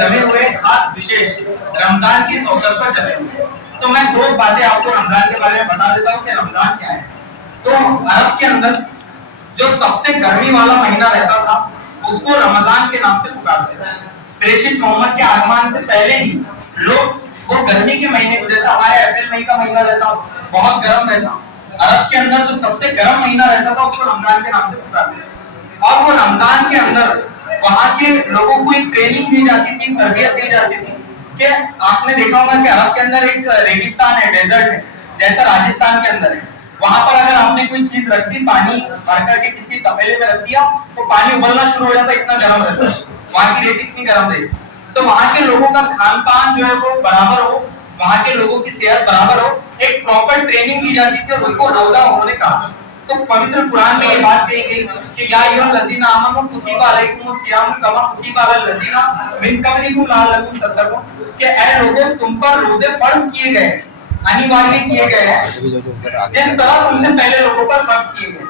जमे हुए खास विशेष रमजान के इस अवसर पर जमे हुए। तो मैं दो बातें आपको रमजान के बारे में बता देता हूँ कि रमजान क्या है। तो अरब के अंदर जो सबसे गर्मी वाला महीना रहता था उसको रमजान के नाम से पुकारते थे। प्रेषित मोहम्मद के आगमन से पहले ही लोग वो गर्मी के महीने को, जैसे हमारे अप्रैल मई का महीना रहता बहुत गर्म रहता, अरब के अंदर जो सबसे गर्म महीना रहता था उसको रमजान के नाम से पुकारते थे। और वो रमजान के अंदर वहां के लोगों को एक ट्रेनिंग दी जाती थी, तरबियत दी जाती थी कि आपने देखा होगा कि अरब के अंदर एक रेगिस्तान है, डेजर्ट है, जैसा राजस्थान के अंदर है। वहां पर अगर आपने कोई चीज रख दी, पानी भर करके किसी तपेले में रख दिया तो पानी उबलना शुरू हो जाता, इतना गर्म रहता है, वहां की रेत इतनी गर्म रहती। तो वहां के लोगों का खान पान जो है वो बराबर हो, वहां के लोगों की सेहत बराबर हो, एक प्रॉपर ट्रेनिंग दी जाती थी और उसको रोजा उन्होंने कहा। तो पवित्र कुरान में ये बात कही गई कि या अय्युहल्लज़ीना आमनू कुतिबा अलैकुमुस्सियाम कमा कुतिबा अलल्लज़ीना मिन क़ब्लिकुम लअल्लकुम तत्तक़ून, कि ऐ लोगों तुम पर रोजे फर्ज किए गए, अनिवार्य किए गए हैं जिस तरह तुमसे पहले लोगों पर फर्ज किए गए।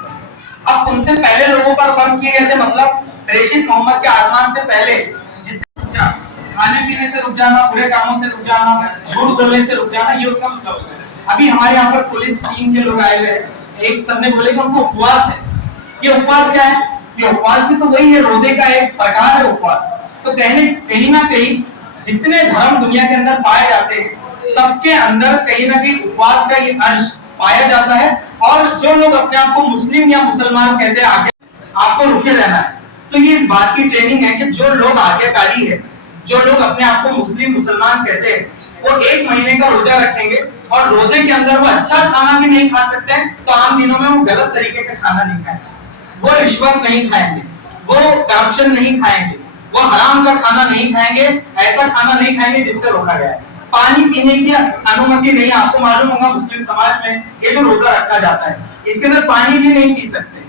अब तुमसे पहले लोगों पर फर्ज किए गए थे मतलब प्रेषित मोहम्मद के आगमन से पहले जितना खाने पीने से रुक जाना, बुरे कामों से रुक जाना, झूठ बोलने से रुक जाना, ये उसका मतलब है। अभी हमारे यहाँ पर पुलिस टीम के लोग आए हुए, एक सर ने बोले कि उनको उपवास है। ये उपवास क्या है? ये उपवास भी तो वही है, रोजे का एक प्रकार है उपवास। तो कहीं ना कहीं जितने धर्म दुनिया के अंदर पाए जाते हैं सबके अंदर कहीं ना कहीं उपवास का ये अंश पाया जाता है। और जो लोग अपने आप को मुस्लिम या मुसलमान कहते हैं, आगे आपको रुके रहना है। तो ये इस बात की ट्रेनिंग है कि जो लोग आज्ञाकारी है, जो लोग अपने आप को मुस्लिम मुसलमान कहते हैं, वो एक महीने का रोजा रखेंगे और रोजे के अंदर वो अच्छा खाना भी नहीं खा सकते हैं, तो आम दिनों में वो गलत तरीके का खाना नहीं खाएंगे, वो रिश्वत नहीं खाएंगे, वो करप्शन नहीं खाएंगे, वो हराम का खाना नहीं खाएंगे, ऐसा खाना नहीं खाएंगे जिससे रोका गया है। पानी पीने की अनुमति नहीं, आपको मालूम होगा मुस्लिम समाज में ये जो रोजा रखा जाता है इसके अंदर पानी भी नहीं पी सकते।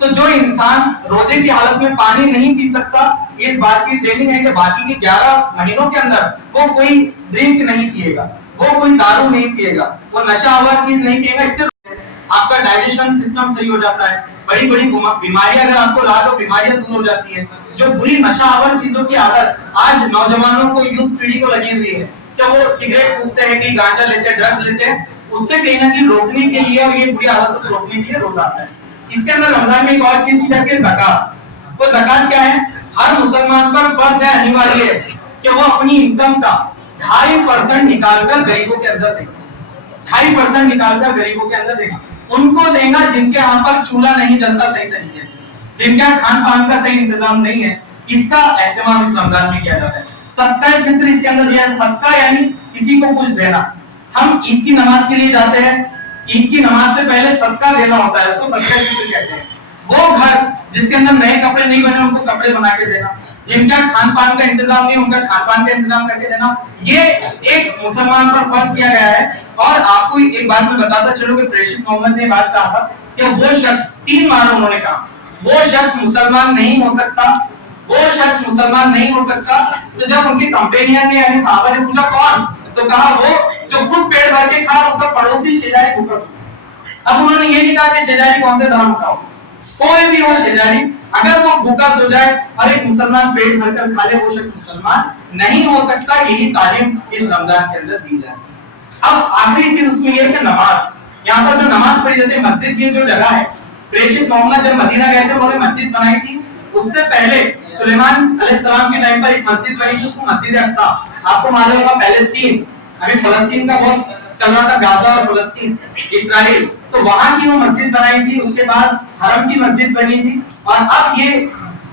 तो जो इंसान रोजे की हालत में पानी नहीं पी सकता, इस बात की ट्रेनिंग है कि बाकी के 11 महीनों के अंदर वो कोई ड्रिंक नहीं पिएगा, वो कोई दारू नहीं पिएगा, वो नशा आवर चीज नहीं पिएगा। इससे आपका डाइजेशन सिस्टम सही हो जाता है, बड़ी बड़ी बीमारियां अगर आपको ला लो बीमारियां दूर हो जाती है। जो बुरी नशा आवर चीजों की आदत आज नौजवानों को, युवा पीढ़ी को लगी हुई है, क्या वो सिगरेट फूकते हैं कि गांजा लेते हैं, ड्रग्स लेते हैं, उससे कहीं ना कहीं रोकने के लिए और ये बुरी आदतों को रोकने के लिए रोजा आता है। इसके अंदर रमजान में एक और चीज की जाती है ज़कात। वो ज़कात क्या है? हर मुसलमान पर फर्ज है, अनिवार्य है कि वो अपनी इनकम का 2.5% निकालकर गरीबों के अंदर देगा, 2.5% निकालकर गरीबों के अंदर देगा। उनको देगा जिनके यहाँ पर चूल्हा नहीं जलता सही तरीके से, जिनका खान पान का सही इंतजाम नहीं है, इसका एहतमाम इस रमजान में किया जाता है। सदका फित्र इसके अंदर दिया है। सदका यानी किसी को कुछ देना। हम ईद की नमाज के लिए जाते हैं, ईद की नमाज से पहले सदका देना होता है, उसको सदका फित्र कहते हैं। वो घर जिसके अंदर नए कपड़े नहीं बने उनको कपड़े बना के देना, जिनका खान पान का इंतजाम नहीं उनका खान पान का इंतजाम करके देना, ये एक मुसलमान पर फर्ज किया गया है। और आपको एक बात मैं बताता चलूं कि प्रेषित मोहम्मद ने बात कहा था कि वो शख्स 3 बार उन्होंने कहा वो शख्स मुसलमान नहीं हो सकता, वो शख्स मुसलमान नहीं हो सकता। तो जब उनके कंपेनियन ने यानी सहाबा ने पूछा कौन, तो कहा वो जो खुद पेट भर के खा उसका पड़ोसी शेजारी भूखा सो। अब उन्होंने ये नहीं कहा कि शेजारी कौन से धर्म का हो, कोई भी हो शेजारी, अगर वो भूखा सो जाए और एक मुसलमान पेट भरकर खा ले, वो शख्स मुसलमान नहीं हो सकता। यही तालीम इस रमजान के अंदर दी जाए। अब आखिरी चीज उसमें ये है कि नमाज, यहाँ पर जो नमाज पढ़ी जाती है, मस्जिद की जो जगह है, प्रेषित मोहम्मद जब मदीना गए थे उन्होंने मस्जिद बनाई थी। उससे पहले सुलेमान अलैहिस्सलाम के टाइम पर एक मस्जिद बनी थी, उसको मस्जिद अक्सा। आपको मालूम होगा पैलेस्टीन, अभी फलस्तीन का बहुत चल रहा था, गाजा और फलस्तीन, इस्राइल, तो वहां की वो मस्जिद बनाई थी। उसके बाद हरम की मस्जिद बनी थी और अब ये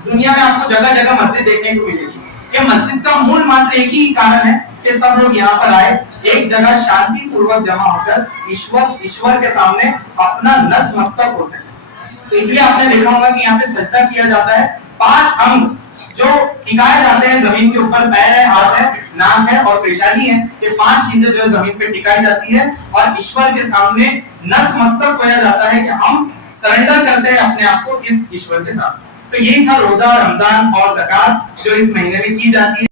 दुनिया में आपको जगह जगह मस्जिद देखने को मिलेगी। ये मस्जिद का मूल मात्र एक ही कारण है कि सब लोग यहाँ पर आए, एक जगह शांति पूर्वक जमा होकर ईश्वर के सामने अपना नतमस्तक हो सके। तो इसलिए आपने देखा होगा कि यहाँ पे सजदा किया जाता है। 5 अंग जो टिकाए जाते हैं जमीन के ऊपर, पैर है, हाथ है, नाक है और पेशानी है, ये 5 चीजें जो है जमीन पे टिकाई जाती है और ईश्वर के सामने नतमस्तक होया जाता है कि हम सरेंडर करते हैं अपने आप को इस ईश्वर के साथ। तो यही था रोजा, रमजान और ज़कात जो इस महीने में की जाती है।